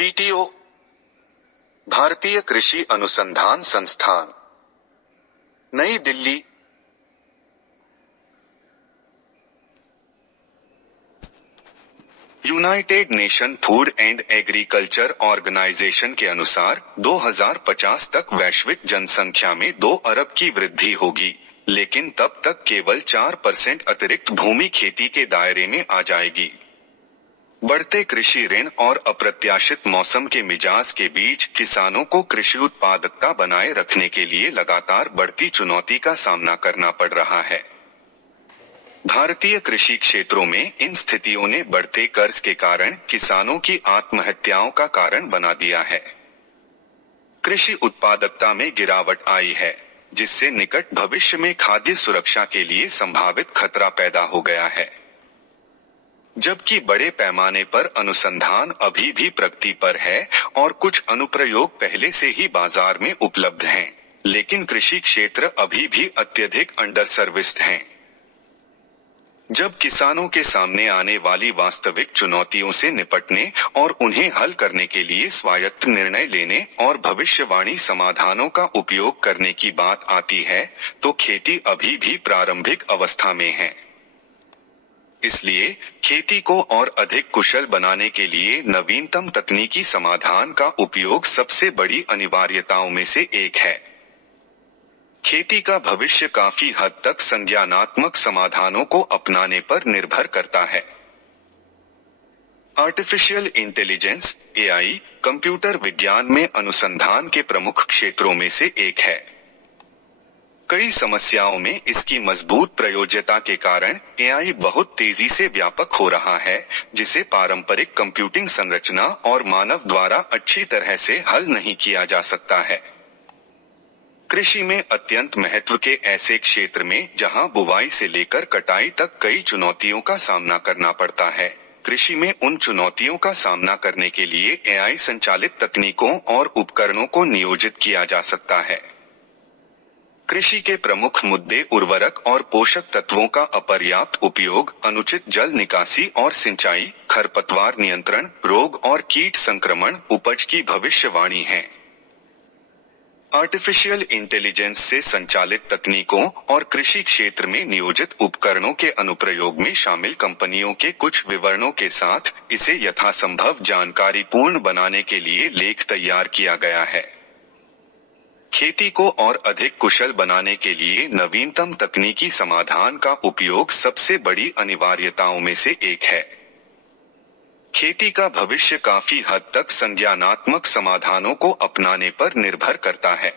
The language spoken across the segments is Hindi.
CTO, भारतीय कृषि अनुसंधान संस्थान, नई Delhi. United nation food and agriculture organization के अनुसार 2050 तक वैश्विक जनसंख्या में 2 अरब की वृद्धि होगी, लेकिन तब तक केवल 4% अतिरिक्त भूमि खेती के दायरे में आ जाएगी। बढ़ते कृषि ऋण और अप्रत्याशित मौसम के मिजाज के बीच किसानों को कृषि उत्पादकता बनाए रखने के लिए लगातार बढ़ती चुनौती का सामना करना पड़ रहा है। भारतीय कृषि क्षेत्रों में इन स्थितियों ने बढ़ते कर्ज के कारण किसानों की आत्महत्याओं का कारण बना दिया है। कृषि उत्पादकता में गिरावट आई है, जिससे निकट भविष्य में खाद्य सुरक्षा के लिए संभावित खतरा पैदा हो गया है। जबकि बड़े पैमाने पर अनुसंधान अभी भी प्रगति पर है और कुछ अनुप्रयोग पहले से ही बाजार में उपलब्ध हैं, लेकिन कृषि क्षेत्र अभी भी अत्यधिक अंडर सर्विस्ड हैं। जब किसानों के सामने आने वाली वास्तविक चुनौतियों से निपटने और उन्हें हल करने के लिए स्वायत्त निर्णय लेने और भविष्यवाणी समाधानों का उपयोग करने की बात आती है, तो खेती अभी भी प्रारंभिक अवस्था में है। इसलिए खेती को और अधिक कुशल बनाने के लिए नवीनतम तकनीकी समाधान का उपयोग सबसे बड़ी अनिवार्यताओं में से एक है। खेती का भविष्य काफी हद तक संज्ञानात्मक समाधानों को अपनाने पर निर्भर करता है। आर्टिफिशियल इंटेलिजेंस (AI) कंप्यूटर विज्ञान में अनुसंधान के प्रमुख क्षेत्रों में से एक है। कई समस्याओं में इसकी मजबूत प्रयोज्यता के कारण AI बहुत तेजी से व्यापक हो रहा है, जिसे पारंपरिक कंप्यूटिंग संरचना और मानव द्वारा अच्छी तरह से हल नहीं किया जा सकता है। कृषि में अत्यंत महत्व के ऐसे क्षेत्र में जहां बुवाई से लेकर कटाई तक कई चुनौतियों का सामना करना पड़ता है, कृषि में उन चुनौतियों का सामना करने के लिए AI संचालित तकनीकों और उपकरणों को नियोजित किया जा सकता है। कृषि के प्रमुख मुद्दे उर्वरक और पोषक तत्वों का अपर्याप्त उपयोग, अनुचित जल निकासी और सिंचाई, खरपतवार नियंत्रण, रोग और कीट संक्रमण, उपज की भविष्यवाणी हैं। आर्टिफिशियल इंटेलिजेंस से संचालित तकनीकों और कृषि क्षेत्र में नियोजित उपकरणों के अनुप्रयोग में शामिल कंपनियों के कुछ विवरणों के साथ इसे यथासंभव जानकारीपूर्ण बनाने के लिए लेख तैयार किया गया है। खेती को और अधिक कुशल बनाने के लिए नवीनतम तकनीकी समाधान का उपयोग सबसे बड़ी अनिवार्यताओं में से एक है। खेती का भविष्य काफी हद तक संज्ञानात्मक समाधानों को अपनाने पर निर्भर करता है।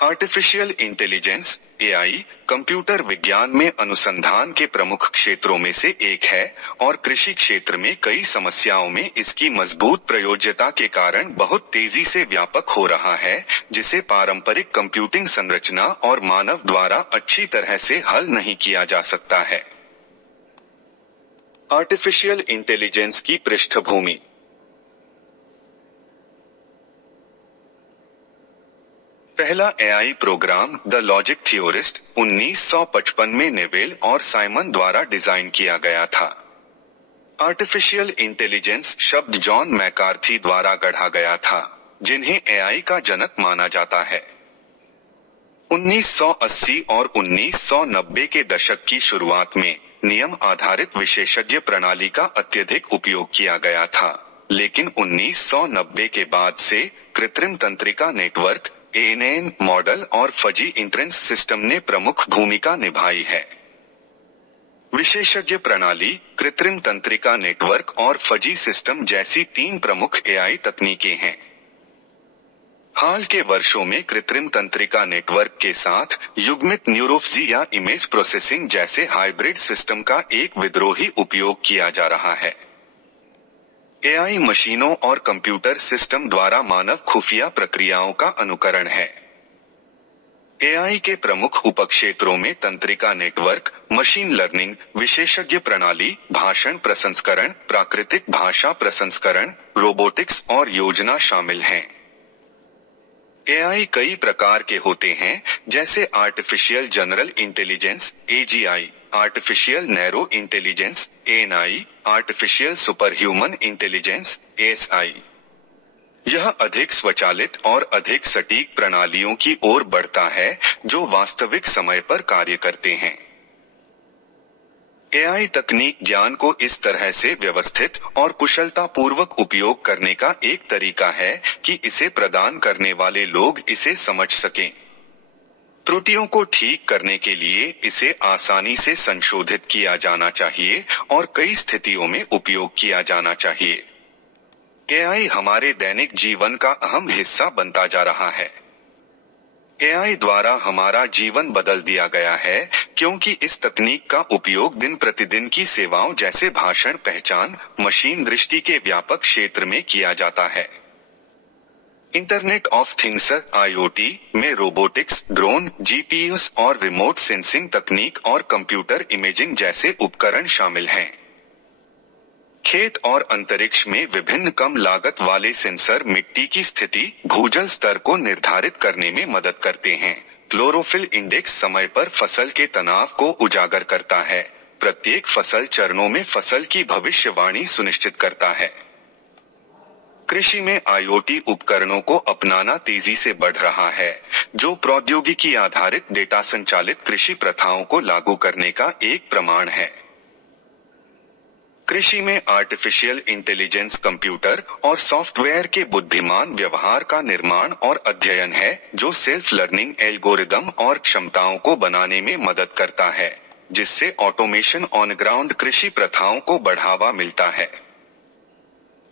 आर्टिफिशियल इंटेलिजेंस (AI) कंप्यूटर विज्ञान में अनुसंधान के प्रमुख क्षेत्रों में से एक है और कृषि क्षेत्र में कई समस्याओं में इसकी मजबूत प्रयोज्यता के कारण बहुत तेजी से व्यापक हो रहा है, जिसे पारंपरिक कंप्यूटिंग संरचना और मानव द्वारा अच्छी तरह से हल नहीं किया जा सकता है। आर्टिफिशियल इंटेलिजेंस की पृष्ठभूमि। पहला AI program the logic theorist 1955 में नेवेल और साइमन द्वारा डिजाइन किया गया था। आर्टिफिशियल इंटेलिजेंस शब्द जॉन मैकार्थी द्वारा गढ़ा गया था, जिन्हें AI का जनक माना जाता है। 1980 और 1990 के दशक की शुरुआत में नियम आधारित विशेषज्ञ प्रणाली का अत्यधिक उपयोग किया गया था, लेकिन 1990 के बाद से कृत्रिम तंत्रिका नेटवर्क (ANN) मॉडल और फजी इंट्रेंस सिस्टम ने प्रमुख भूमिका निभाई है। विशेषज्ञ प्रणाली, कृत्रिम तंत्रिका नेटवर्क और फजी सिस्टम जैसी 3 प्रमुख AI तकनीकें हैं। हाल के वर्षों में कृत्रिम तंत्रिका नेटवर्क के साथ युग्मित न्यूरोफजी या इमेज प्रोसेसिंग जैसे हाइब्रिड सिस्टम का एक विद्रोही उपयोग किया जा रहा है। AI मशीनों और कंप्यूटर सिस्टम द्वारा मानव खुफिया प्रक्रियाओं का अनुकरण है। AI के प्रमुख उपक्षेत्रों में तंत्रिका नेटवर्क, मशीन लर्निंग, विशेषज्ञ प्रणाली, भाषण प्रसंस्करण, प्राकृतिक भाषा प्रसंस्करण, रोबोटिक्स और योजना शामिल हैं। AI कई प्रकार के होते हैं, जैसे artificial general intelligence (AGI), artificial narrow intelligence (ANI), artificial super human intelligence (ASI). यह अधिक स्वचालित और अधिक सटीक प्रणालियों की ओर बढ़ता है जो वास्तविक समय पर कार्य करते हैं। AI तकनीक ज्ञान को इस तरह से व्यवस्थित और कुशलतापूर्वक उपयोग करने का एक तरीका है कि इसे प्रदान करने वाले लोग इसे समझ सकें। त्रुटियों को ठीक करने के लिए इसे आसानी से संशोधित किया जाना चाहिए और कई स्थितियों में उपयोग किया जाना चाहिए। AI हमारे दैनिक जीवन का अहम हिस्सा बनता जा रहा है। AI द्वारा हमारा जीवन बदल दिया गया है क्योंकि इस तकनीक का उपयोग दिन प्रतिदिन की सेवाओं जैसे भाषण पहचान, मशीन दृष्टि के व्यापक क्षेत्र में किया जाता है। इंटरनेट ऑफ थिंग्स (IoT) में रोबोटिक्स, ड्रोन, GPS और रिमोट सेंसिंग तकनीक और कंप्यूटर इमेजिंग जैसे उपकरण शामिल हैं। खेत और अंतरिक्ष में विभिन्न कम लागत वाले सेंसर मिट्टी की स्थिति, भूजल स्तर को निर्धारित करने में मदद करते हैं। क्लोरोफिल इंडेक्स समय पर फसल के तनाव को उजागर करता है। प्रत्येक फसल चरणों में फसल की भविष्यवाणी सुनिश्चित करता है। कृषि में IoT उपकरणों को अपनाना तेजी से बढ़ रहा है, जो प्रौद्योगिकी आधारित डेटा संचालित कृषि प्रथाओं को लागू करने का एक प्रमाण है। कृषि में आर्टिफिशियल इंटेलिजेंस कंप्यूटर और सॉफ्टवेयर के बुद्धिमान व्यवहार का निर्माण और अध्ययन है जो सेल्फ लर्निंग एल्गोरिदम और क्षमताओं को बनाने में मदद करता है, जिससे ऑटोमेशन ऑन ग्राउंड कृषि प्रथाओं को बढ़ावा मिलता है।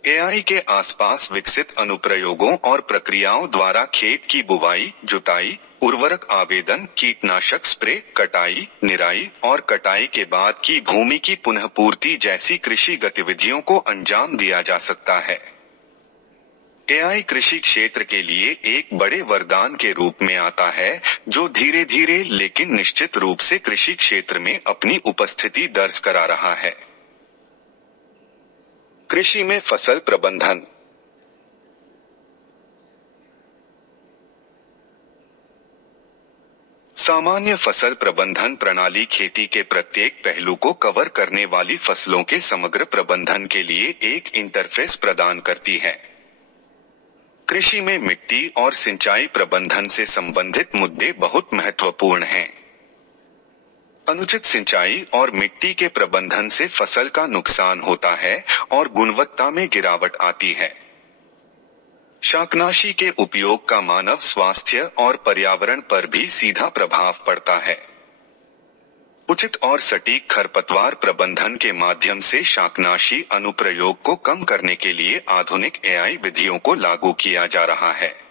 AI के आसपास विकसित अनुप्रयोगों और प्रक्रियाओं द्वारा खेत की बुवाई, जुताई, उर्वरक आवेदन, कीटनाशक स्प्रे, कटाई, निराई और कटाई के बाद की भूमि की पुनः पूर्ति जैसी कृषि गतिविधियों को अंजाम दिया जा सकता है। AI कृषि क्षेत्र के लिए एक बड़े वरदान के रूप में आता है जो धीरे धीरे लेकिन निश्चित रूप से कृषि क्षेत्र में अपनी उपस्थिति दर्ज करा रहा है। कृषि में फसल प्रबंधन। सामान्य फसल प्रबंधन प्रणाली खेती के प्रत्येक पहलू को कवर करने वाली फसलों के समग्र प्रबंधन के लिए एक इंटरफेस प्रदान करती है। कृषि में मिट्टी और सिंचाई प्रबंधन से संबंधित मुद्दे बहुत महत्वपूर्ण हैं। अनुचित सिंचाई और मिट्टी के प्रबंधन से फसल का नुकसान होता है और गुणवत्ता में गिरावट आती है। शाकनाशी के उपयोग का मानव स्वास्थ्य और पर्यावरण पर भी सीधा प्रभाव पड़ता है। उचित और सटीक खरपतवार प्रबंधन के माध्यम से शाकनाशी अनुप्रयोग को कम करने के लिए आधुनिक AI विधियों को लागू किया जा रहा है।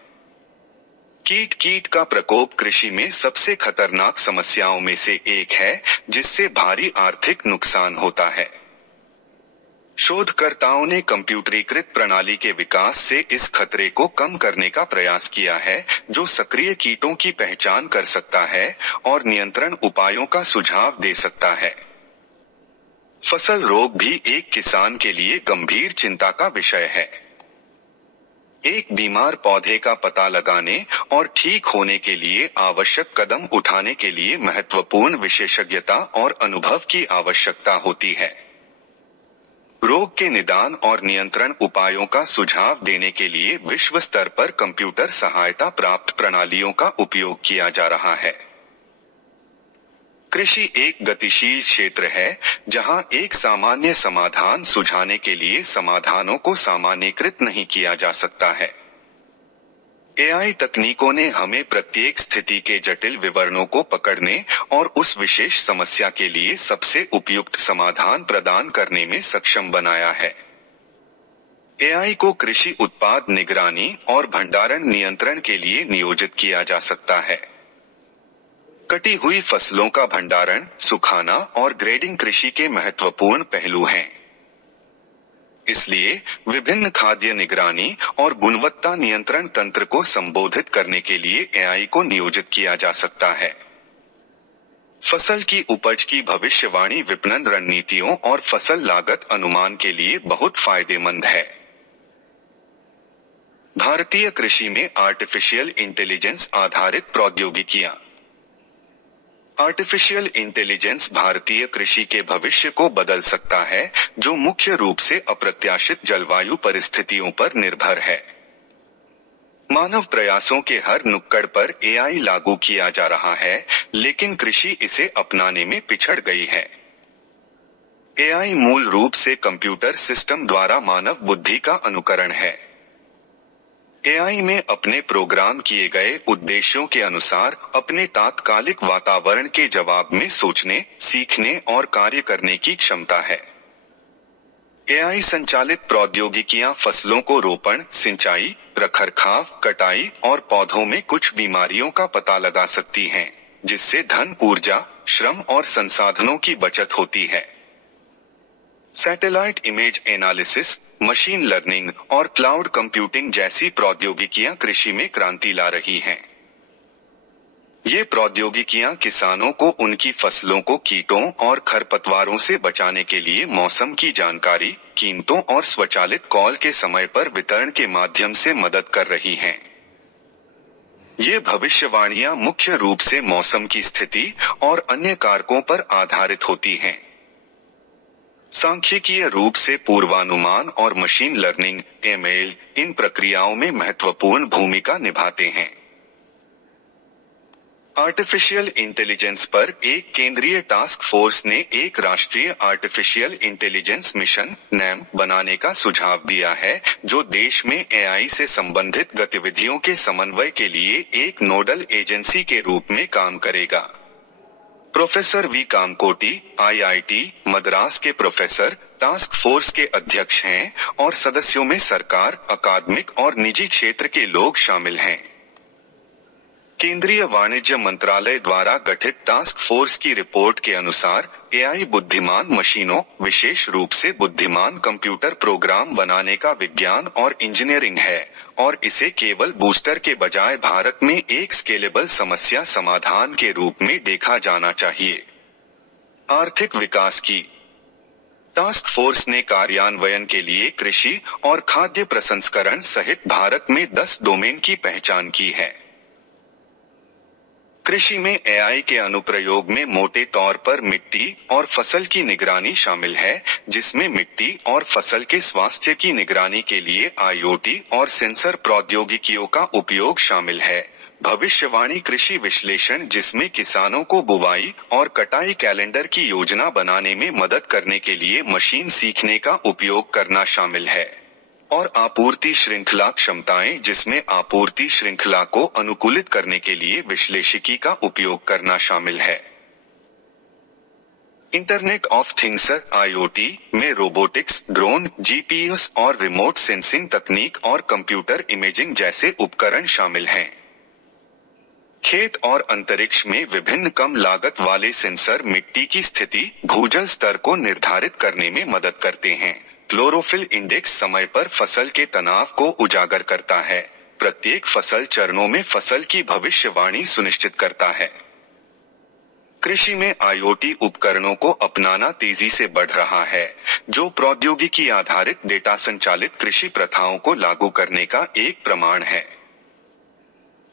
कीट का प्रकोप कृषि में सबसे खतरनाक समस्याओं में से एक है, जिससे भारी आर्थिक नुकसान होता है। शोधकर्ताओं ने कंप्यूटरीकृत प्रणाली के विकास से इस खतरे को कम करने का प्रयास किया है, जो सक्रिय कीटों की पहचान कर सकता है और नियंत्रण उपायों का सुझाव दे सकता है। फसल रोग भी एक किसान के लिए गंभीर चिंता का विषय है। एक बीमार पौधे का पता लगाने और ठीक होने के लिए आवश्यक कदम उठाने के लिए महत्वपूर्ण विशेषज्ञता और अनुभव की आवश्यकता होती है। रोग के निदान और नियंत्रण उपायों का सुझाव देने के लिए विश्व स्तर पर कंप्यूटर सहायता प्राप्त प्रणालियों का उपयोग किया जा रहा है। कृषि एक गतिशील क्षेत्र है जहां एक सामान्य समाधान सुझाने के लिए समाधानों को सामान्यीकृत नहीं किया जा सकता है। AI तकनीकों ने हमें प्रत्येक स्थिति के जटिल विवरणों को पकड़ने और उस विशेष समस्या के लिए सबसे उपयुक्त समाधान प्रदान करने में सक्षम बनाया है। AI को कृषि उत्पाद निगरानी और भंडारण नियंत्रण के लिए नियोजित किया जा सकता है। कटी हुई फसलों का भंडारण, सुखाना और ग्रेडिंग कृषि के महत्वपूर्ण पहलू हैं। इसलिए विभिन्न खाद्य निगरानी और गुणवत्ता नियंत्रण तंत्र को संबोधित करने के लिए AI को नियोजित किया जा सकता है। फसल की उपज की भविष्यवाणी विपणन रणनीतियों और फसल लागत अनुमान के लिए बहुत फायदेमंद है। भारतीय कृषि में आर्टिफिशियल इंटेलिजेंस आधारित प्रौद्योगिकियां। आर्टिफिशियल इंटेलिजेंस भारतीय कृषि के भविष्य को बदल सकता है, जो मुख्य रूप से अप्रत्याशित जलवायु परिस्थितियों पर निर्भर है। मानव प्रयासों के हर नुक्कड़ पर एआई लागू किया जा रहा है, लेकिन कृषि इसे अपनाने में पिछड़ गई है। एआई मूल रूप से कंप्यूटर सिस्टम द्वारा मानव बुद्धि का अनुकरण है। एआई में अपने प्रोग्राम किए गए उद्देश्यों के अनुसार अपने तात्कालिक वातावरण के जवाब में सोचने, सीखने और कार्य करने की क्षमता है। एआई संचालित प्रौद्योगिकियां फसलों को रोपण, सिंचाई, रखरखाव, कटाई और पौधों में कुछ बीमारियों का पता लगा सकती हैं, जिससे धन, ऊर्जा, श्रम और संसाधनों की बचत होती है। Satellite image analysis, machine learning और क्लाउड कंप्यूटिंग जैसी प्रौद्योगिकियां कृषि में क्रांति ला रही हैं। ये प्रौद्योगिकियां किसानों को उनकी फसलों को कीटों और खरपतवारों से बचाने के लिए मौसम की जानकारी, कीमतों और स्वचालित कॉल के समय पर वितरण के माध्यम से मदद कर रही हैं। ये भविष्यवाणियां मुख्य रूप से मौसम की स्थिति और अन्य कारकों पर आधारित होती हैं। सांख्यिकीय रूप से पूर्वानुमान और मशीन लर्निंग, एमएल, इन प्रक्रियाओं में महत्वपूर्ण भूमिका निभाते हैं। आर्टिफिशियल इंटेलिजेंस पर एक केंद्रीय टास्क फोर्स ने एक राष्ट्रीय आर्टिफिशियल इंटेलिजेंस मिशन नैम बनाने का सुझाव दिया है, जो देश में एआई से संबंधित गतिविधियों के समन्वय के लिए एक नोडल एजेंसी के रूप में काम करेगा। Professor V Kamakoti, IIT Madras के प्रोफेसर, टास्क फोर्स के अध्यक्ष हैं और सदस्यों में सरकार, अकादमिक और निजी क्षेत्र के लोग शामिल हैं। केंद्रीय वाणिज्य मंत्रालय द्वारा गठित टास्क फोर्स की रिपोर्ट के अनुसार एआई बुद्धिमान मशीनों, विशेष रूप से बुद्धिमान कंप्यूटर प्रोग्राम बनाने का विज्ञान और इंजीनियरिंग है और इसे केवल बूस्टर के बजाय भारत में एक स्केलेबल समस्या समाधान के रूप में देखा जाना चाहिए। आर्थिक विकास की टास्क फोर्स ने कार्यान्वयन के लिए कृषि और खाद्य प्रसंस्करण सहित भारत में 10 डोमेन की पहचान की है। कृषि में एआई के अनुप्रयोग में मोटे तौर पर मिट्टी और फसल की निगरानी शामिल है, जिसमें मिट्टी और फसल के स्वास्थ्य की निगरानी के लिए आईओटी और सेंसर प्रौद्योगिकियों का उपयोग शामिल है। भविष्यवाणी कृषि विश्लेषण, जिसमें किसानों को बुवाई और कटाई कैलेंडर की योजना बनाने में मदद करने के लिए मशीन सीखने का उपयोग करना शामिल है। और आपूर्ति श्रृंखला क्षमताएं, जिसमें आपूर्ति श्रृंखला को अनुकूलित करने के लिए विश्लेषिकी का उपयोग करना शामिल है। इंटरनेट ऑफ थिंग्स आईओटी में रोबोटिक्स, ड्रोन, जीपीएस और रिमोट सेंसिंग तकनीक और कंप्यूटर इमेजिंग जैसे उपकरण शामिल हैं। खेत और अंतरिक्ष में विभिन्न कम लागत वाले सेंसर मिट्टी की स्थिति, भूजल स्तर को निर्धारित करने में मदद करते हैं। क्लोरोफिल इंडेक्स समय पर फसल के तनाव को उजागर करता है। प्रत्येक फसल चरणों में फसल की भविष्यवाणी सुनिश्चित करता है। कृषि में आईओटी उपकरणों को अपनाना तेजी से बढ़ रहा है, जो प्रौद्योगिकी आधारित डेटा संचालित कृषि प्रथाओं को लागू करने का एक प्रमाण है।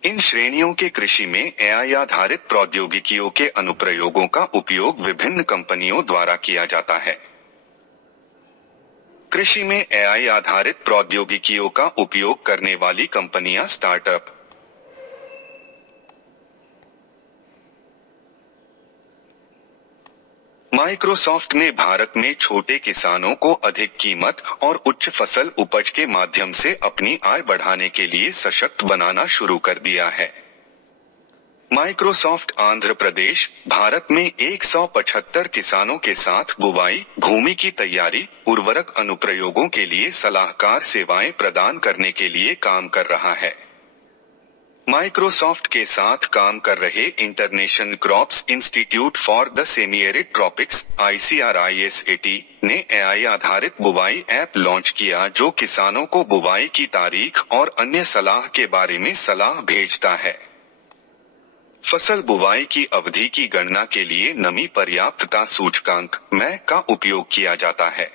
इन श्रेणियों के कृषि में एआई आधारित प्रौद्योगिकियों के अनुप्रयोगों का उपयोग विभिन्न कंपनियों द्वारा किया जाता है। कृषि में एआई आधारित प्रौद्योगिकियों का उपयोग करने वाली कंपनियां स्टार्टअप। माइक्रोसॉफ्ट ने भारत में छोटे किसानों को अधिक कीमत और उच्च फसल उपज के माध्यम से अपनी आय बढ़ाने के लिए सशक्त बनाना शुरू कर दिया है। माइक्रोसॉफ्ट आंध्र प्रदेश, भारत में 175 किसानों के साथ बुवाई, भूमि की तैयारी, उर्वरक अनुप्रयोगों के लिए सलाहकार सेवाएं प्रदान करने के लिए काम कर रहा है। माइक्रोसॉफ्ट के साथ काम कर रहे international crops institute for the semi arid tropics (ICRISAT) ने एआई आधारित बुवाई ऐप लॉन्च किया, जो किसानों को बुवाई की तारीख और अन्य सलाह के बारे में सलाह भेजता है। फसल बुवाई की अवधि की गणना के लिए नमी पर्याप्तता सूचकांक (MAC) का उपयोग किया जाता है।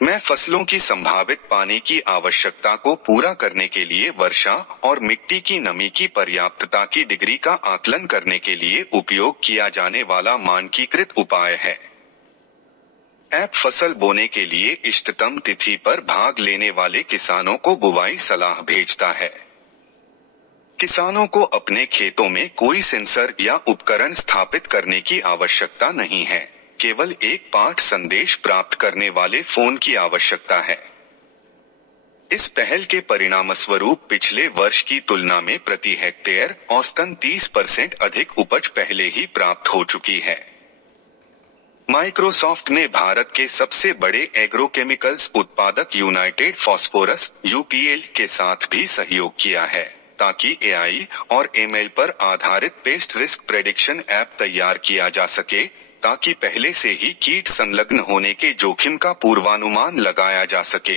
मैं फसलों की संभावित पानी की आवश्यकता को पूरा करने के लिए वर्षा और मिट्टी की नमी की पर्याप्तता की डिग्री का आकलन करने के लिए उपयोग किया जाने वाला मानकीकृत उपाय है। ऐप फसल बोने के लिए इष्टतम तिथि पर भाग लेने वाले किसानों को बुवाई सलाह भेजता है। किसानों को अपने खेतों में कोई सेंसर या उपकरण स्थापित करने की आवश्यकता नहीं है, केवल एक पाठ संदेश प्राप्त करने वाले फोन की आवश्यकता है। इस पहल के परिणामस्वरूप पिछले वर्ष की तुलना में प्रति हेक्टेयर औसतन 30% अधिक उपज पहले ही प्राप्त हो चुकी है। माइक्रोसॉफ्ट ने भारत के सबसे बड़े एग्रोकेमिकल्स उत्पादक यूनाइटेड फॉस्फोरस (यूपीएल) के साथ भी सहयोग किया है, ताकि एआई और एमएल पर आधारित पेस्ट रिस्क प्रेडिक्शन ऐप तैयार किया जा सके, ताकि पहले से ही कीट संलग्न होने के जोखिम का पूर्वानुमान लगाया जा सके।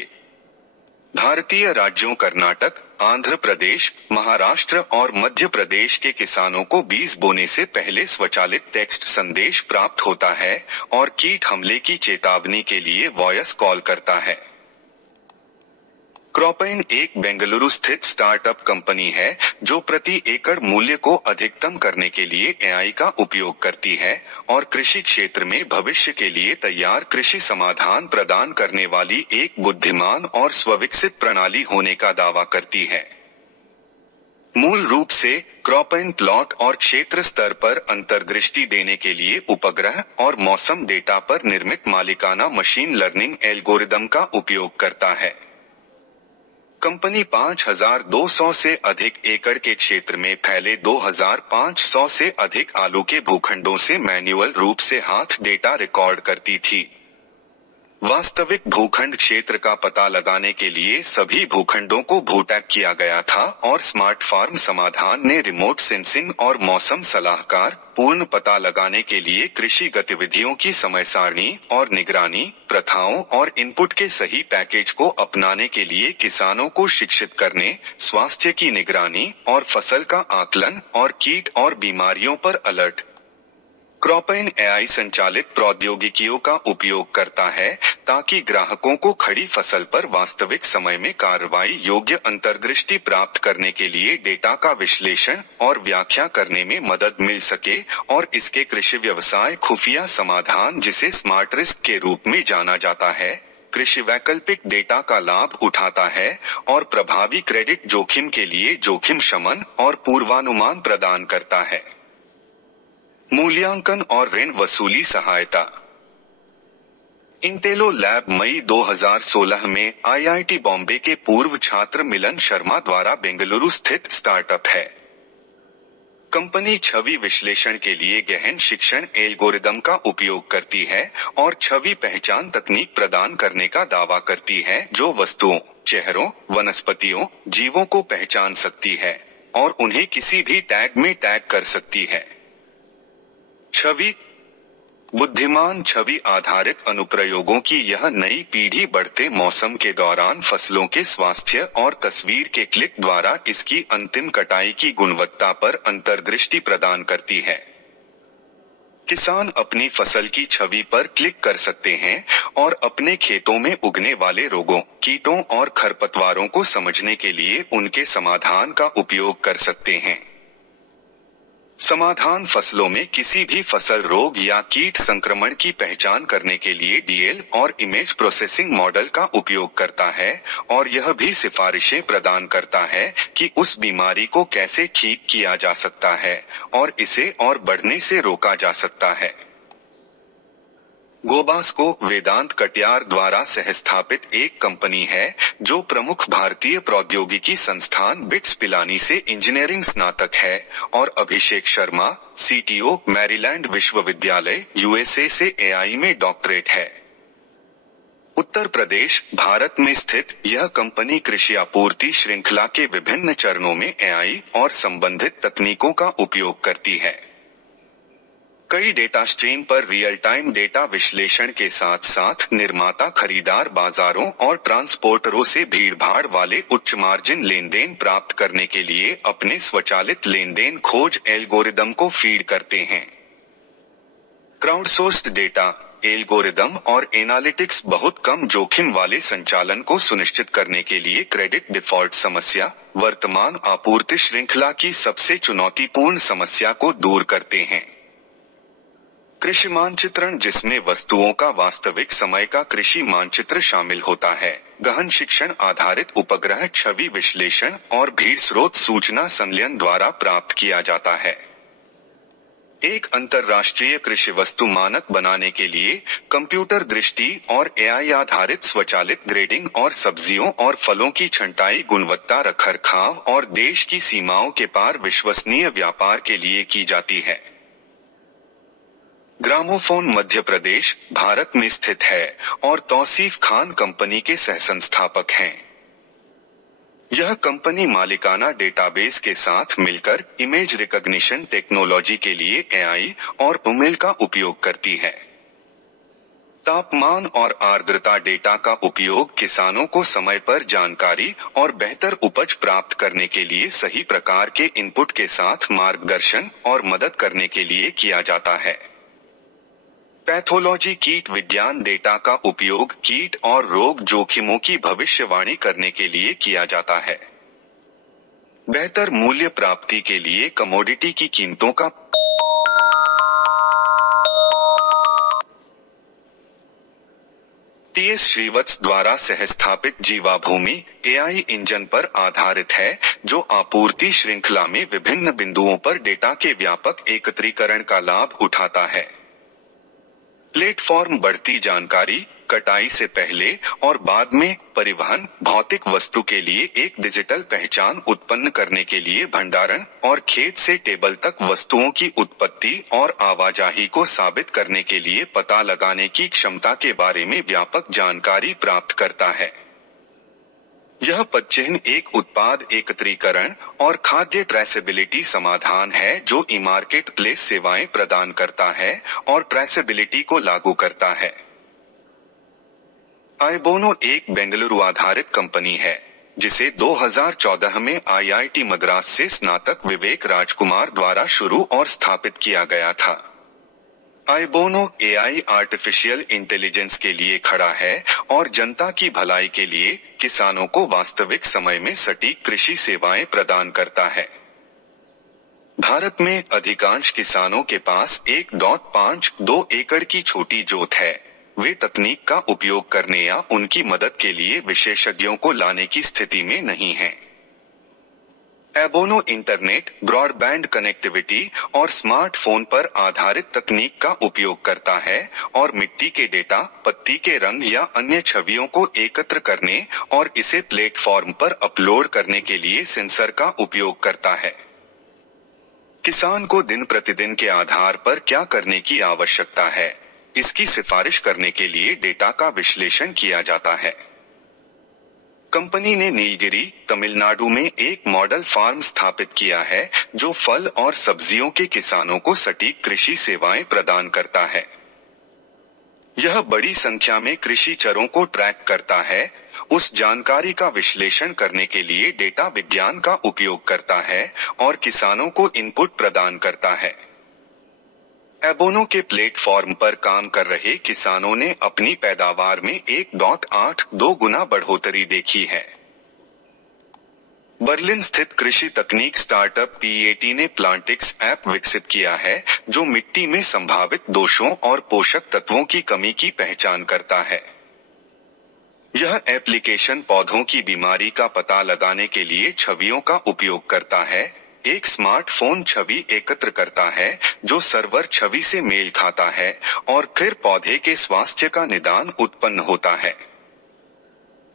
भारतीय राज्यों कर्नाटक, आंध्र प्रदेश, महाराष्ट्र और मध्य प्रदेश के किसानों को बीज बोने से पहले स्वचालित टेक्स्ट संदेश प्राप्त होता है और कीट हमले की चेतावनी के लिए वॉयस कॉल करता है। क्रॉपइन एक बेंगलुरु स्थित स्टार्टअप कंपनी है जो प्रति एकड़ मूल्य को अधिकतम करने के लिए एआई का उपयोग करती है और कृषि क्षेत्र में भविष्य के लिए तैयार कृषि समाधान प्रदान करने वाली एक बुद्धिमान और स्वविकसित प्रणाली होने का दावा करती है। मूल रूप से क्रॉपइन प्लॉट और क्षेत्र स्तर पर अंतर्दृष्टि देने के लिए उपग्रह और मौसम डेटा पर निर्मित मालिकाना मशीन लर्निंग एल्गोरिदम का उपयोग करता है। कंपनी 5200 से अधिक एकड़ के क्षेत्र में फैले 2500 से अधिक आलू के भूखंडों से मैन्युअल रूप से हाथ डेटा रिकॉर्ड करती थी। वास्तविक भूखंड क्षेत्र का पता लगाने के लिए सभी भूखंडों को भूटैग किया गया था और स्मार्ट फार्म समाधान ने रिमोट सेंसिंग और मौसम सलाहकार पूर्ण पता लगाने के लिए कृषि गतिविधियों की समय सारणी और निगरानी प्रथाओं और इनपुट के सही पैकेज को अपनाने के लिए किसानों को शिक्षित करने, स्वास्थ्य की निगरानी और फसल का आकलन और कीट और बीमारियों पर अलर्ट। क्रॉपइन एआई संचालित प्रौद्योगिकियों का उपयोग करता है ताकि ग्राहकों को खड़ी फसल पर वास्तविक समय में कार्रवाई योग्य अंतर्दृष्टि प्राप्त करने के लिए डेटा का विश्लेषण और व्याख्या करने में मदद मिल सके और इसके कृषि व्यवसाय खुफिया समाधान, जिसे स्मार्ट रिस्क के रूप में जाना जाता है, कृषि वैकल्पिक डेटा का लाभ उठाता है और प्रभावी क्रेडिट जोखिम के लिए जोखिम शमन और पूर्वानुमान प्रदान करता है। मूल्यांकन और ऋण वसूली सहायता। इंटेलो लैब मई 2016 में आईआईटी बॉम्बे के पूर्व छात्र मिलन शर्मा द्वारा बेंगलुरु स्थित स्टार्टअप है। कंपनी छवि विश्लेषण के लिए गहन शिक्षण एल्गोरिदम का उपयोग करती है और छवि पहचान तकनीक प्रदान करने का दावा करती है जो वस्तुओं, चेहरों, वनस्पतियों, जीवों को पहचान सकती है और उन्हें किसी भी टैग में टैग कर सकती है। छवि बुद्धिमान छवि आधारित अनुप्रयोगों की यह नई पीढ़ी बढ़ते मौसम के दौरान फसलों के स्वास्थ्य और तस्वीर के क्लिक द्वारा इसकी अंतिम कटाई की गुणवत्ता पर अंतर्दृष्टि प्रदान करती है। किसान अपनी फसल की छवि पर क्लिक कर सकते हैं और अपने खेतों में उगने वाले रोगों, कीटों और खरपतवारों को समझने के लिए उनके समाधान का उपयोग कर सकते हैं। समाधान फसलों में किसी भी फसल रोग या कीट संक्रमण की पहचान करने के लिए डीएल और इमेज प्रोसेसिंग मॉडल का उपयोग करता है और यह भी सिफारिशें प्रदान करता है कि उस बीमारी को कैसे ठीक किया जा सकता है और इसे और बढ़ने से रोका जा सकता है। गोबास्को वेदांत कटियार द्वारा सहस्थापित एक कंपनी है जो प्रमुख भारतीय प्रौद्योगिकी संस्थान बिट्स पिलानी से इंजीनियरिंग स्नातक है और अभिषेक शर्मा, सीटीओ, मैरीलैंड विश्वविद्यालय, यूएसए से एआई में डॉक्टरेट है। उत्तर प्रदेश, भारत में स्थित यह कंपनी कृषि आपूर्ति श्रृंखला के विभिन्न चरणों में एआई और संबंधित तकनीकों का उपयोग करती है। कई डेटा स्ट्रीम पर रियल टाइम डेटा विश्लेषण के साथ साथ निर्माता, खरीदार, बाजारों और ट्रांसपोर्टरों से भीड़भाड़ वाले उच्च मार्जिन लेनदेन प्राप्त करने के लिए अपने स्वचालित लेनदेन खोज एल्गोरिदम को फीड करते हैं। क्राउडसोर्स्ड डेटा एल्गोरिदम और एनालिटिक्स बहुत कम जोखिम वाले संचालन को सुनिश्चित करने के लिए क्रेडिट डिफॉल्ट समस्या, वर्तमान आपूर्ति श्रृंखला की सबसे चुनौतीपूर्ण समस्या को दूर करते हैं। कृषि मानचित्रण, जिसमें वस्तुओं का वास्तविक समय का कृषि मानचित्र शामिल होता है, गहन शिक्षण आधारित उपग्रह छवि विश्लेषण और भीड़ स्रोत सूचना संलयन द्वारा प्राप्त किया जाता है। एक अंतर्राष्ट्रीय कृषि वस्तु मानक बनाने के लिए कंप्यूटर दृष्टि और एआई आधारित स्वचालित ग्रेडिंग और सब्जियों और फलों की छंटाई गुणवत्ता रखरखाव और देश की सीमाओं के पार विश्वसनीय व्यापार के लिए की जाती है। ग्रामोफोन मध्य प्रदेश, भारत में स्थित है और तौसीफ खान कंपनी के सहसंस्थापक हैं। यह कंपनी मालिकाना डेटाबेस के साथ मिलकर इमेज रिकॉग्निशन टेक्नोलॉजी के लिए एआई और एमएल का उपयोग करती है। तापमान और आर्द्रता डेटा का उपयोग किसानों को समय पर जानकारी और बेहतर उपज प्राप्त करने के लिए सही प्रकार के इनपुट के साथ मार्गदर्शन और मदद करने के लिए किया जाता है। पैथोलॉजी कीट विज्ञान डेटा का उपयोग कीट और रोग जोखिमों की भविष्यवाणी करने के लिए किया जाता है। बेहतर मूल्य प्राप्ति के लिए कमोडिटी की कीमतों का टीएस श्रीवत्स द्वारा सहस्थापित जीवाभूमि एआई इंजन पर आधारित है, जो आपूर्ति श्रृंखला में विभिन्न बिंदुओं पर डेटा के व्यापक एकत्रीकरण का लाभ उठाता है। प्लेटफॉर्म बढ़ती जानकारी, कटाई से पहले और बाद में परिवहन, भौतिक वस्तु के लिए एक डिजिटल पहचान उत्पन्न करने के लिए भंडारण और खेत से टेबल तक वस्तुओं की उत्पत्ति और आवाजाही को साबित करने के लिए पता लगाने की क्षमता के बारे में व्यापक जानकारी प्राप्त करता है। यह पदचिह्न एक उत्पाद एकत्रीकरण और खाद्य ट्रेसेबिलिटी समाधान है जो ई-मार्केट प्लेस सेवाएं प्रदान करता है और ट्रेसेबिलिटी को लागू करता है। आइबोनो एक बेंगलुरु आधारित कंपनी है, जिसे 2014 में आईआईटी मद्रास से स्नातक विवेक राजकुमार द्वारा शुरू और स्थापित किया गया था। आइबोनो एआई आर्टिफिशियल इंटेलिजेंस के लिए खड़ा है और जनता की भलाई के लिए किसानों को वास्तविक समय में सटीक कृषि सेवाएं प्रदान करता है। भारत में अधिकांश किसानों के पास 1.52 एकड़ की छोटी जोत है। वे तकनीक का उपयोग करने या उनकी मदद के लिए विशेषज्ञों को लाने की स्थिति में नहीं हैं। एबोनो इंटरनेट, ब्रॉडबैंड कनेक्टिविटी और स्मार्टफोन पर आधारित तकनीक का उपयोग करता है और मिट्टी के डेटा, पत्ती के रंग या अन्य छवियों को एकत्र करने और इसे प्लेटफॉर्म पर अपलोड करने के लिए सेंसर का उपयोग करता है। किसान को दिन प्रतिदिन के आधार पर क्या करने की आवश्यकता है, इसकी सिफारिश करने के लिए डेटा का विश्लेषण किया जाता है। कंपनी ने नीलगिरी, तमिलनाडु में एक मॉडल फार्म स्थापित किया है जो फल और सब्जियों के किसानों को सटीक कृषि सेवाएं प्रदान करता है। यह बड़ी संख्या में कृषि चरों को ट्रैक करता है, उस जानकारी का विश्लेषण करने के लिए डेटा विज्ञान का उपयोग करता है और किसानों को इनपुट प्रदान करता है। एबोनो के प्लेटफॉर्म पर काम कर रहे किसानों ने अपनी पैदावार में 1.82 गुना बढ़ोतरी देखी है। बर्लिन स्थित कृषि तकनीक स्टार्टअप पीएटी ने प्लांटिक्स ऐप विकसित किया है जो मिट्टी में संभावित दोषों और पोषक तत्वों की कमी की पहचान करता है। यह एप्लीकेशन पौधों की बीमारी का पता लगाने के लिए छवियों का उपयोग करता है। एक स्मार्टफोन छवि एकत्र करता है जो सर्वर छवि से मेल खाता है और फिर पौधे के स्वास्थ्य का निदान उत्पन्न होता है।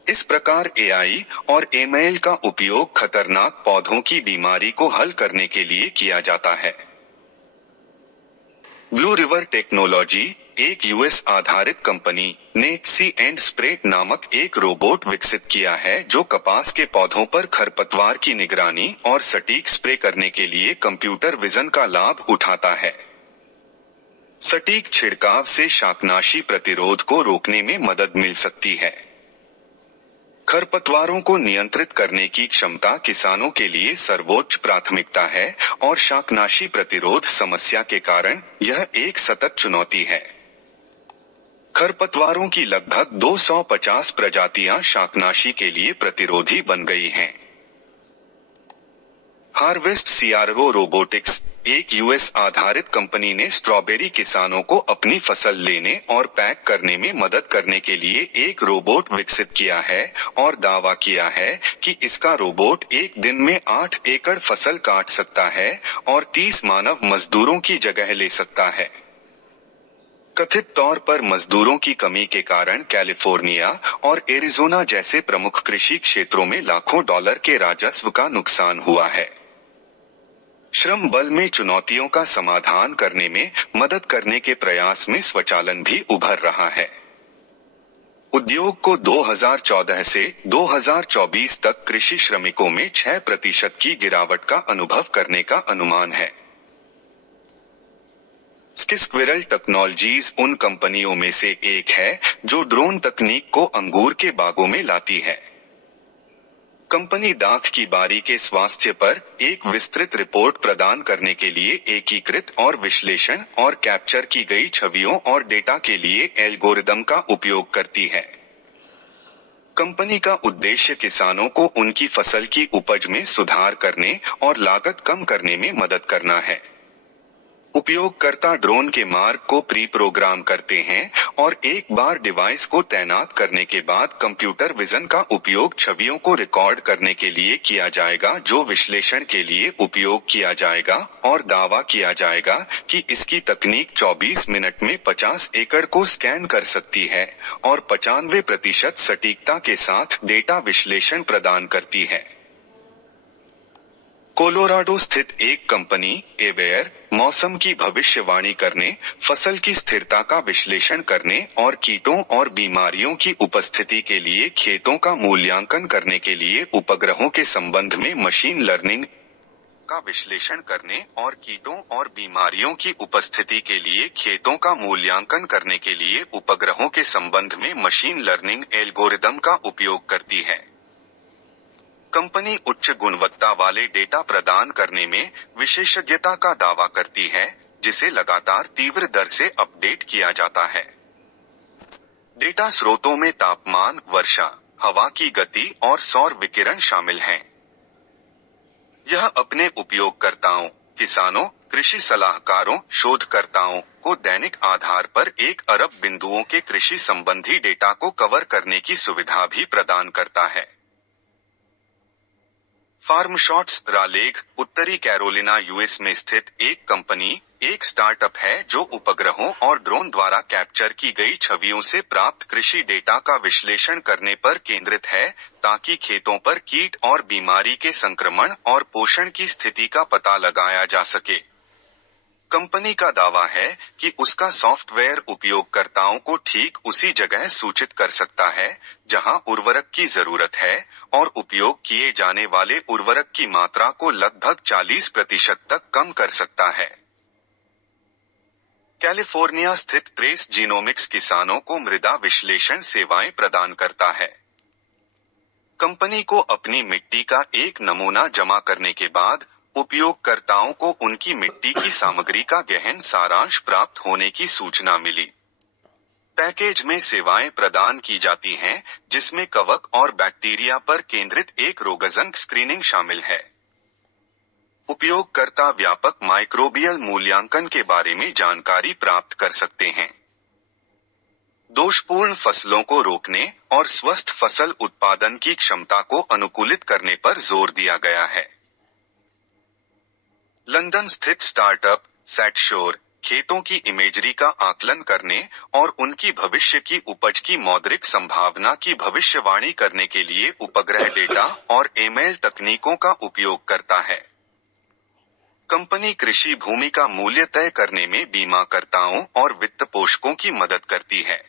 इस प्रकार एआई और एमएल का उपयोग खतरनाक पौधों की बीमारी को हल करने के लिए किया जाता है। ब्लू रिवर टेक्नोलॉजी, एक यूएस आधारित कंपनी, ने सी एंड स्प्रेट नामक एक रोबोट विकसित किया है जो कपास के पौधों पर खरपतवार की निगरानी और सटीक स्प्रे करने के लिए कंप्यूटर विजन का लाभ उठाता है। सटीक छिड़काव से शाकनाशी प्रतिरोध को रोकने में मदद मिल सकती है। खरपतवारों को नियंत्रित करने की क्षमता किसानों के लिए सर्वोच्च प्राथमिकता है और शाकनाशी प्रतिरोध समस्या के कारण यह एक सतत चुनौती है। खरपतवारों की लगभग 250 प्रजातियां शाकनाशी के लिए प्रतिरोधी बन गई हैं। हार्वेस्ट सीआरओ रोबोटिक्स, एक यूएस आधारित कंपनी ने स्ट्रॉबेरी किसानों को अपनी फसल लेने और पैक करने में मदद करने के लिए एक रोबोट विकसित किया है और दावा किया है कि इसका रोबोट एक दिन में 8 एकड़ फसल काट सकता है और 30 मानव मजदूरों की जगह ले सकता है। कथित तौर पर मजदूरों की कमी के कारण कैलिफोर्निया और एरिजोना जैसे प्रमुख कृषि क्षेत्रों में लाखों डॉलर के राजस्व का नुकसान हुआ है। श्रम बल में चुनौतियों का समाधान करने में मदद करने के प्रयास में स्वचालन भी उभर रहा है। उद्योग को 2014 से 2024 तक कृषि श्रमिकों में 6% की गिरावट का अनुभव करने का अनुमान है। स्क्विरल टेक्नोलॉजीज उन कंपनियों में से एक है जो ड्रोन तकनीक को अंगूर के बागों में लाती है। कंपनी दाख की बारी के स्वास्थ्य पर एक विस्तृत रिपोर्ट प्रदान करने के लिए एकीकृत और विश्लेषण और कैप्चर की गई छवियों और डेटा के लिए एल्गोरिदम का उपयोग करती है। कंपनी का उद्देश्य किसानों को उनकी फसल की उपज में सुधार करने और लागत कम करने में मदद करना है। उपयोगकर्ता ड्रोन के मार्ग को प्री प्रोग्राम करते हैं और एक बार डिवाइस को तैनात करने के बाद कंप्यूटर विजन का उपयोग छवियों को रिकॉर्ड करने के लिए किया जाएगा, जो विश्लेषण के लिए उपयोग किया जाएगा, और दावा किया जाएगा कि इसकी तकनीक 24 मिनट में 50 एकड़ को स्कैन कर सकती है और 95% सटीकता के साथ डेटा विश्लेषण प्रदान करती है। कोलोराडो स्थित एक कंपनी एवेयर मौसम की भविष्यवाणी करने, फसल की स्थिरता का विश्लेषण करने और कीटों और बीमारियों की उपस्थिति के लिए खेतों का मूल्यांकन करने के लिए उपग्रहों के संबंध में मशीन लर्निंग का विश्लेषण करने और कीटों और बीमारियों की उपस्थिति के लिए खेतों का मूल्यांकन करने के लिए उपग्रहों के संबंध में मशीन लर्निंग एल्गोरिदम का उपयोग करती है। कंपनी उच्च गुणवत्ता वाले डेटा प्रदान करने में विशेषज्ञता का दावा करती है, जिसे लगातार तीव्र दर से अपडेट किया जाता है। डेटा स्रोतों में तापमान, वर्षा, हवा की गति और सौर विकिरण शामिल हैं। यह अपने उपयोगकर्ताओं, किसानों, कृषि सलाहकारों, शोधकर्ताओं को दैनिक आधार पर 1 अरब बिंदुओं के कृषि संबंधी डेटा को कवर करने की सुविधा भी प्रदान करता है। फार्मशॉट्स रालेग, उत्तरी कैरोलिना यूएस में स्थित एक कंपनी, एक स्टार्टअप है जो उपग्रहों और ड्रोन द्वारा कैप्चर की गई छवियों से प्राप्त कृषि डेटा का विश्लेषण करने पर केंद्रित है, ताकि खेतों पर कीट और बीमारी के संक्रमण और पोषण की स्थिति का पता लगाया जा सके। कंपनी का दावा है कि उसका सॉफ्टवेयर उपयोगकर्ताओं को ठीक उसी जगह सूचित कर सकता है जहां उर्वरक की जरूरत है और उपयोग किए जाने वाले उर्वरक की मात्रा को लगभग 40% तक कम कर सकता है। कैलिफोर्निया स्थित ट्रेस जीनोमिक्स किसानों को मृदा विश्लेषण सेवाएं प्रदान करता है। कंपनी को अपनी मिट्टी का एक नमूना जमा करने के बाद उपयोगकर्ताओं को उनकी मिट्टी की सामग्री का गहन सारांश प्राप्त होने की सूचना मिली। पैकेज में सेवाएं प्रदान की जाती हैं, जिसमें कवक और बैक्टीरिया पर केंद्रित एक रोगजनक स्क्रीनिंग शामिल है। उपयोगकर्ता व्यापक माइक्रोबियल मूल्यांकन के बारे में जानकारी प्राप्त कर सकते हैं। दोषपूर्ण फसलों को रोकने और स्वस्थ फसल उत्पादन की क्षमता को अनुकूलित करने पर जोर दिया गया है। लंदन स्थित स्टार्टअप सेटशोर खेतों की इमेजरी का आकलन करने और उनकी भविष्य की उपज की मौद्रिक संभावना की भविष्यवाणी करने के लिए उपग्रह डेटा और ईमेल तकनीकों का उपयोग करता है। कंपनी कृषि भूमि का मूल्य तय करने में बीमाकर्ताओं और वित्तपोषकों की मदद करती है।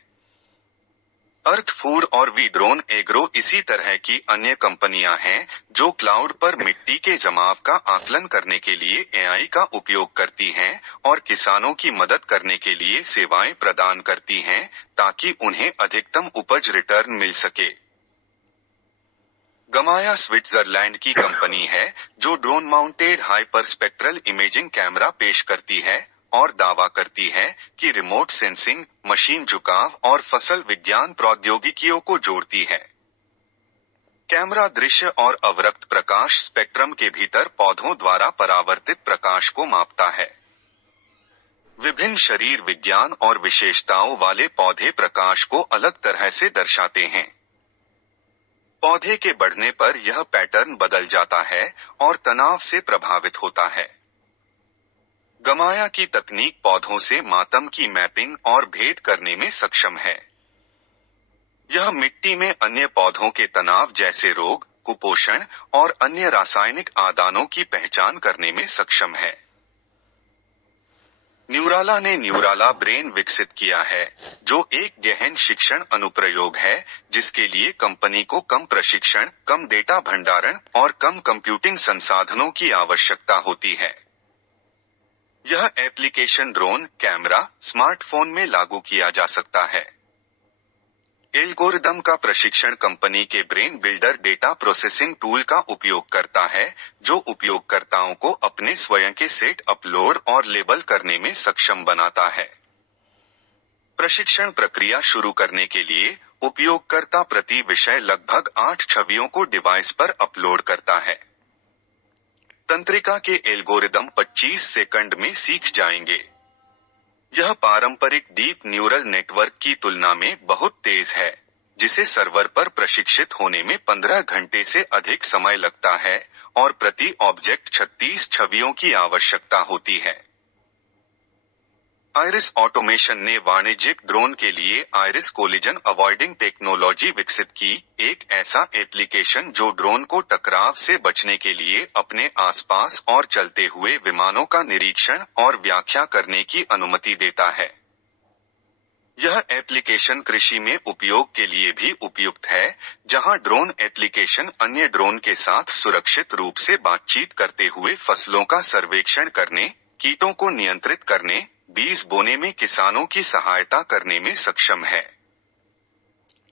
अर्थ फूड और वीड्रोन एग्रो इसी तरह की अन्य कंपनियां हैं जो क्लाउड पर मिट्टी के जमाव का आकलन करने के लिए एआई का उपयोग करती हैं और किसानों की मदद करने के लिए सेवाएं प्रदान करती हैं, ताकि उन्हें अधिकतम उपज रिटर्न मिल सके। गमाया स्विट्जरलैंड की कंपनी है जो drone mounted hyperspectral imaging camera पेश करती है और दावा करती है कि रिमोट सेंसिंग, मशीन झुकाव और फसल विज्ञान प्रौद्योगिकियों को जोड़ती है। कैमरा दृश्य और अवरक्त प्रकाश स्पेक्ट्रम के भीतर पौधों द्वारा परावर्तित प्रकाश को मापता है। विभिन्न शरीर विज्ञान और विशेषताओं वाले पौधे प्रकाश को अलग तरह से दर्शाते हैं। पौधे के बढ़ने पर यह पैटर्न बदल जाता है और तनाव से प्रभावित होता है। गमाया की तकनीक पौधों से मातम की मैपिंग और भेद करने में सक्षम है। यह मिट्टी में अन्य पौधों के तनाव जैसे रोग, कुपोषण और अन्य रासायनिक आदानों की पहचान करने में सक्षम है। न्यूराला ने न्यूराला ब्रेन विकसित किया है, जो एक गहन शिक्षण अनुप्रयोग है जिसके लिए कंपनी को कम प्रशिक्षण, कम डेटा भंडारण और कम कंप्यूटिंग संसाधनों की आवश्यकता होती है। यह एप्लीकेशन ड्रोन, कैमरा, स्मार्टफोन में लागू किया जा सकता है। एल्गोरिदम का प्रशिक्षण कंपनी के brain builder data processing tool का उपयोग करता है, जो उपयोगकर्ताओं को अपने स्वयं के सेट अपलोड और लेबल करने में सक्षम बनाता है। प्रशिक्षण प्रक्रिया शुरू करने के लिए उपयोगकर्ता प्रति विषय लगभग 8 छवियों को डिवाइस पर अपलोड करता है। तंत्रिका के एल्गोरिदम 25 सेकंड में सीख जाएंगे। यह पारंपरिक डीप न्यूरल नेटवर्क की तुलना में बहुत तेज है, जिसे सर्वर पर प्रशिक्षित होने में 15 घंटे से अधिक समय लगता है और प्रति ऑब्जेक्ट 36 छवियों की आवश्यकता होती है। आइरिस ऑटोमेशन ने वाणिज्यिक ड्रोन के लिए आइरिस कोलिजन अवॉइडिंग टेक्नोलॉजी विकसित की, एक ऐसा एप्लीकेशन जो ड्रोन को टकराव से बचने के लिए अपने आसपास और चलते हुए विमानों का निरीक्षण और व्याख्या करने की अनुमति देता है। यह एप्लीकेशन कृषि में उपयोग के लिए भी उपयुक्त है, जहां ड्रोन एप्लीकेशन अन्य ड्रोन के साथ सुरक्षित रूप से बातचीत करते हुए फसलों का सर्वेक्षण करने, कीटों को नियंत्रित करने, बीज बोने में किसानों की सहायता करने में सक्षम है।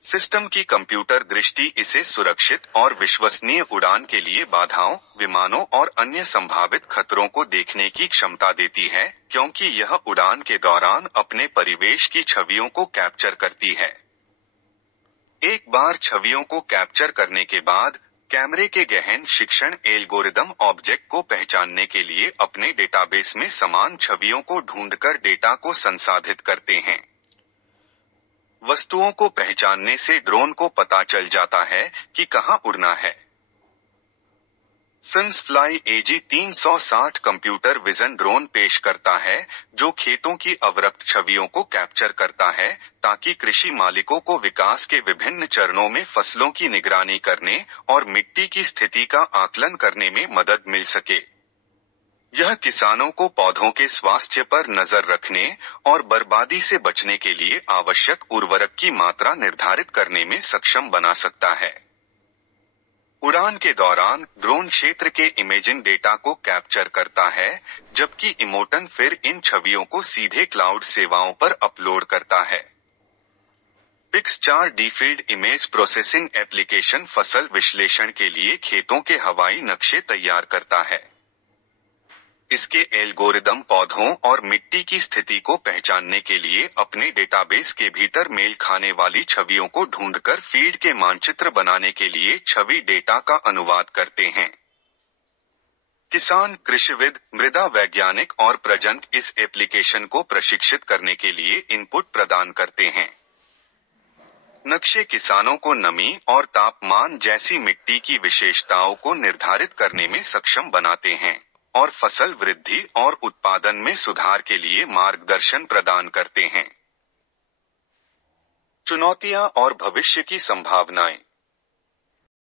सिस्टम की कंप्यूटर दृष्टि इसे सुरक्षित और विश्वसनीय उड़ान के लिए बाधाओं, विमानों और अन्य संभावित खतरों को देखने की क्षमता देती है, क्योंकि यह उड़ान के दौरान अपने परिवेश की छवियों को कैप्चर करती है। एक बार छवियों को कैप्चर करने के बाद कैमरे के गहन शिक्षण एल्गोरिदम ऑब्जेक्ट को पहचानने के लिए अपने डेटाबेस में समान छवियों को ढूंढकर डेटा को संसाधित करते हैं। वस्तुओं को पहचानने से ड्रोन को पता चल जाता है कि कहां उड़ना है। सन्सफ्लाई एजी 360 कंप्यूटर विजन ड्रोन पेश करता है, जो खेतों की अवरक्त छवियों को कैप्चर करता है ताकि कृषि मालिकों को विकास के विभिन्न चरणों में फसलों की निगरानी करने और मिट्टी की स्थिति का आकलन करने में मदद मिल सके। यह किसानों को पौधों के स्वास्थ्य पर नजर रखने और बर्बादी से बचने के लिए आवश्यक उर्वरक की मात्रा निर्धारित करने में सक्षम बना सकता है। उड़ान के दौरान ड्रोन क्षेत्र के इमेजिंग डेटा को कैप्चर करता है, जबकि इमोटन फिर इन छवियों को सीधे क्लाउड सेवाओं पर अपलोड करता है। Pix 4D field image processing application फसल विश्लेषण के लिए खेतों के हवाई नक्शे तैयार करता है। इसके एल्गोरिदम पौधों और मिट्टी की स्थिति को पहचानने के लिए अपने डेटाबेस के भीतर मेल खाने वाली छवियों को ढूंढकर फील्ड के मानचित्र बनाने के लिए छवि डेटा का अनुवाद करते हैं। किसान, कृषिविद, मृदा वैज्ञानिक और प्रजनक इस एप्लीकेशन को प्रशिक्षित करने के लिए इनपुट प्रदान करते हैं। नक्शे किसानों को नमी और तापमान जैसी मिट्टी की विशेषताओं को निर्धारित करने में सक्षम बनाते हैं और फसल वृद्धि और उत्पादन में सुधार के लिए मार्गदर्शन प्रदान करते हैं। चुनौतियां और भविष्य की संभावनाएं।